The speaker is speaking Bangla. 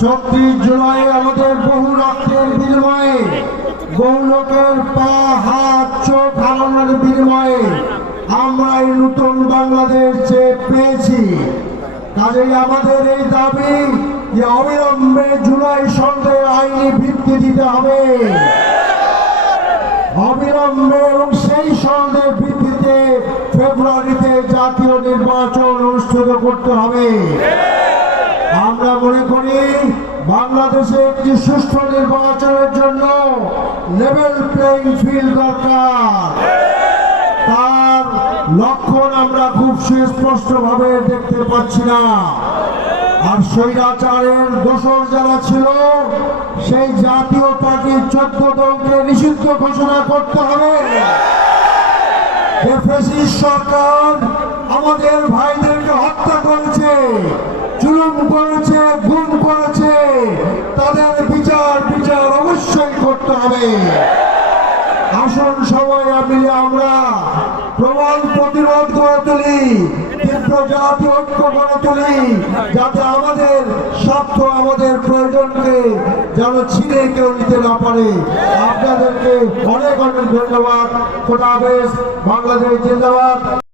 ৩৬ জুলাই আমাদের বহু রক্তের বিনিময়ে, বহু লোকের পা হাত চোখ হারানোর বিনিময়ে আমরা এই নতুন বাংলাদেশ যে পেয়েছি। কাজেই আমাদের এই দাবি যে অবিলম্বে জুলাই সনদের আইনি ভিত্তি দিতে হবে, অবিলম্বে, এবং সেই সনদের ভিত্তিতে ফেব্রুয়ারিতে জাতীয় নির্বাচন অনুষ্ঠিত করতে হবে। আমরা মনে করি বাংলাদেশে একটি সুষ্ঠু নির্বাচনের জন্য লেভেল প্লেইং ফিল্ড দরকার। তার লক্ষণ আমরা খুব সুস্পষ্টভাবে দেখতে পাচ্ছি না। আর স্বৈরাচারের দোসর যারা ছিল, সেই জাতীয় পার্টির 14 দলকে নিষিদ্ধ ঘোষণা করতে হবে। ফ্যাসিস্ট সরকার আমাদের ভাইদেরকে হত্যা করেছে, জুলুম করেছে, গুম করেছে, তাদের বিচার অবশ্যই করতে হবে। আসুন সবাই মিলে আমরা প্রবল প্রতিরোধ গড়ে তুলি, তীব্র জাতীয় ঐক্য গড়ে তুলি, যাতে আমাদের স্বার্থ, আমাদের প্রয়োজনকে যেন ছিঁড়ে কেউ নিতে না পারে। আপনাদেরকে অনেক অনেক ধন্যবাদ। খোদা হাফেজ। বাংলাদেশ জিন্দাবাদ।